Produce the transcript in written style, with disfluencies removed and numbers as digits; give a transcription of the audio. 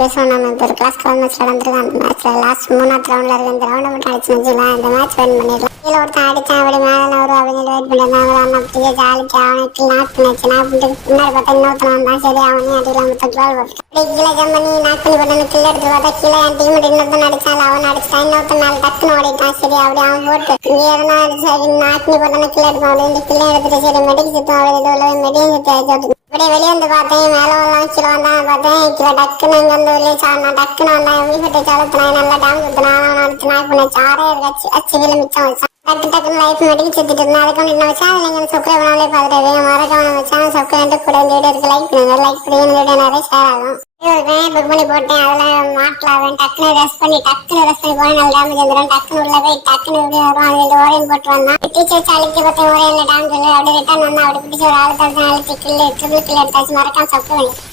பேசுவோம். நம்ம இப்போ ஒரு கிளாஸ் மேட்ச் நடந்திருக்கு. அந்த மேட்ச்ல லாஸ்ட் 3வது ரவுண்ட்ல இருக்கு. இந்த ரவுண்ட் மட்டும் அடிச்சு வச்சுக்கலாம். இந்த மேட்ச் வின் பண்ணிடலாம். கீழே ஒருத்தன் அடிச்சான், அப்படி மேலே ஒரு அப்படின்னு வெயிட் பண்ணிருந்தாங்க. அப்படியே ஜாலிக்கு அவனுக்கு நாக் பண்ணிச்சுன்னா அப்படின்ட்டு பின்னாடி பார்த்தா இன்னொருத்தன் வந்தான். சரி அவனையும் அடிக்கலாம் முத்தக்குள்ளால் அப்படியே கீழே ஜம் பண்ணி நாக் பண்ணி போட்டு கீழே எடுத்து பார்த்தா கீழே என் டீம் இன்னொருத்தன் அடிச்சான். அவன் அடிச்சான். இன்னொருத்தன் மேலே டக்குன்னு ஓடிட்டான். சரி அப்படி அவன் போட்டு இங்கே இருந்தா அடிச்சு நாக் பண்ணி போட்டான கீழே எடுப்பான். அப்படின்னு கீழே எடுத்துட்டு சரி மெடிக்கு சுத்தம் அப்படி மெடியும் சுத்தி ஆச்சு. அப்படியே வெளியே வந்து பார்த்தேன். மேலே வரலாம் கீழே வந்தான். பார்த்தேன் கீழே டக்குன்னு இங்கே வந்து வெளியே சாடினான். டக்குன்னு வந்தான். எப்படி கட்டி சலத்தினான். நல்லா டாம் கொடுத்தான். அடிச்சு நாக் பண்ண சாரே வச்சு வச்சு வெளியே மிச்சம் வச்சான். டக்கு டக்குன்னு லைஃப் மெடிக்கு சுத்திட்டு இருந்தேன். அதுக்கு இன்னும் வச்சா நீங்கள் சப்ஸ்கிரைப் பண்ணாலே பார்த்துட்டு மறக்காம நம்ம சேனல் சப்ஸ்கிரைப் கூட இந்த வீடியோ இருக்கு. லைக் பண்ணுங்க. லைக் பண்ணி இந்த வீடியோ நிறைய ஷேர் ஆகும். புக் பண்ணி போட்டேன். அதில் மாட்டலாம் டக்குன்னு ரெஸ்ட் பண்ணி போனேன். நல்ல டேமேஜ் வந்துடும். டக்குன்னு உள்ள போய் டக்குன்னு எப்படி வரும் அது ஓரியன் போட்டு வந்தான். டீச்சர் வச்சு அழிக்க பார்த்தேன். ஓரியன்ல டேமேஜ் அப்படி ரிட்டர்ன் வந்தான். அப்படி பிடிச்சி ஒரு ஆள் தடுத்து அழிச்சு கில்லு ட்ரிபிள் கில் எடுத்தாச்சு. மறக்காம சப்ஸ்கிரைப் பண்ணி